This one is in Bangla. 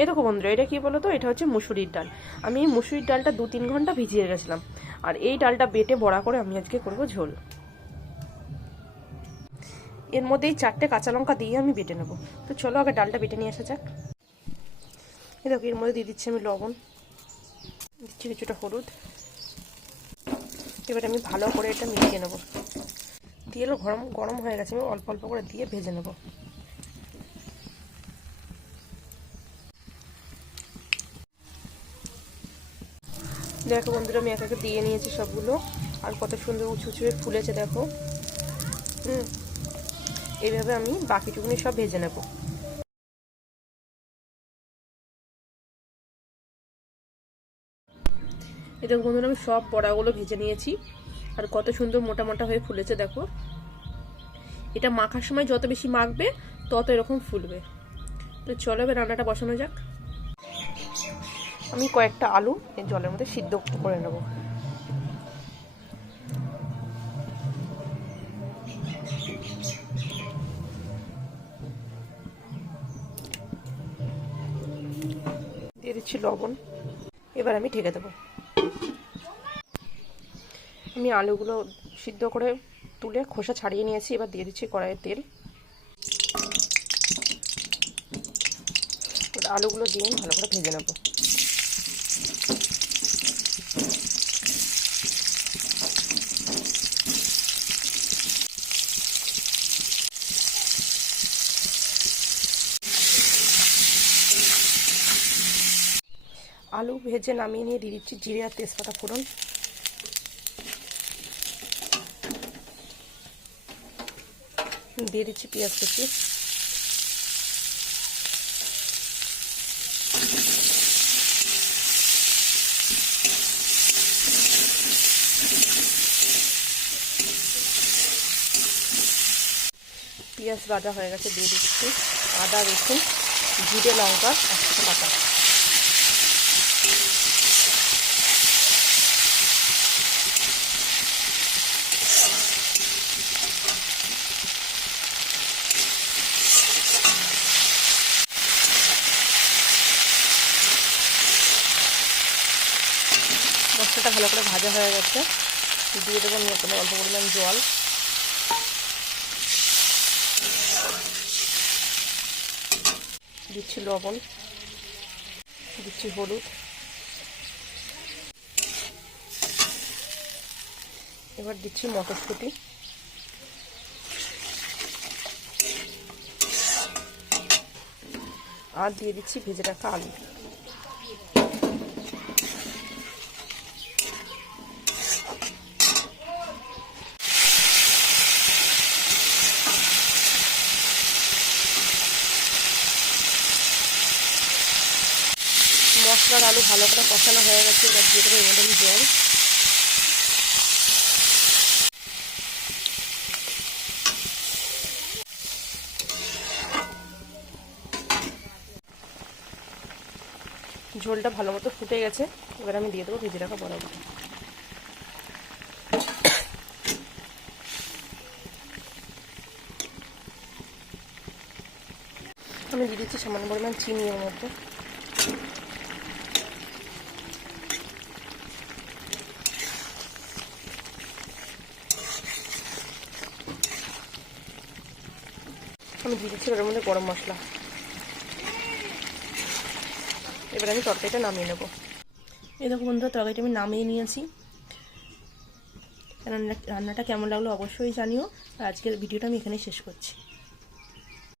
এই দেখো বন্ধুরা, এটা কি বলো তো, এটা হচ্ছে মুসুরির ডাল। আমি মুসুরির ডালটা 2-3 ঘন্টা ভিজিয়ে গেছিলাম, আর এই ডালটা বেটে বড়া করে আমি আজকে করবো ঝোল। এর মধ্যেই 4টে কাঁচা লঙ্কা দিয়ে আমি বেটে নেবো। তো চলো আগে ডালটা বেটে নিয়ে আসা যাক। এই দেখো, এর মধ্যে দিয়ে দিচ্ছি আমি লবণ, দিচ্ছি কিছুটা হলুদ। এবার আমি ভালো করে এটা মিশিয়ে নেবো। দিয়ে এলো গরম গরম হয়ে গেছে, আমি অল্প অল্প করে দিয়ে ভেজে নেবো। দেখো বন্ধুরা, আমি একে একে দিয়ে নিয়েছি সবগুলো, আর কত সুন্দর উঁচু উঁচু হয়ে ফুলেছে দেখো। এইভাবে আমি বাকিটুকুনি সব ভেজে নেব। এই দেখো বন্ধুরা, আমি সব বড়াগুলো ভেজে নিয়েছি, আর কত সুন্দর মোটা মোটা হয়ে ফুলেছে দেখো। এটা মাখার সময় যত বেশি মাখবে তত এরকম ফুলবে। তো চলো এবার রান্নাটা বসানো যাক। আমি কয়েকটা আলু এই জলের মধ্যে সিদ্ধ করে নেব। দিয়ে দিচ্ছি লবণ। এবার আমি ঢেকে দেবো। আমি আলুগুলো সিদ্ধ করে তুলে খোসা ছাড়িয়ে নিয়েছি। এবার দিয়ে দিচ্ছি কড়াইয়ে তেল। আলুগুলো দিয়ে ভালো করে ভেজে নেব। আলু ভেজে নামিয়ে নিয়ে দিয়ে দিচ্ছি জিরে আর তেজপাতা ফোড়ন। দিয়ে দিচ্ছি পেঁয়াজ কুচি। পেঁয়াজ ভাজা হয়ে গেছে, দিয়ে দিচ্ছি আদা রসুন জিরে লঙ্কা একসাথে বাটা। মশলাটা ভালো করে ভাজা হয়ে গেছে, দিয়ে দেবো নতুন অল্প পরিমাণ জল। দিচ্ছি লবণ, দিচ্ছি হলুদ। এবার দিচ্ছি মটরশুঁটি, আর দিয়ে দিচ্ছি ভেজে রাখা আলু। মশলার আলু ভালো করে কষানো হয়ে গেছে, এবার দিয়ে দেবো এর মধ্যে আমি জল। ঝোলটা ভালো মতো ফুটে গেছে, এবার আমি দিয়ে দেবো ভেজে রাখা বড়াগুলো। আমি দিয়ে দিচ্ছি সামান্য পরিমাণ চিনি এর মধ্যে। আমি দিয়ে দিচ্ছি এর মধ্যে গরম মশলা। এবার আমি তরকারিটা নামিয়ে নেব। এই দেখো বন্ধুরা, তরকারিটা আমি নামিয়ে নিয়েছি। রান্নাটা কেমন লাগলো অবশ্যই জানিও। আর আজকের ভিডিওটা আমি এখানেই শেষ করছি।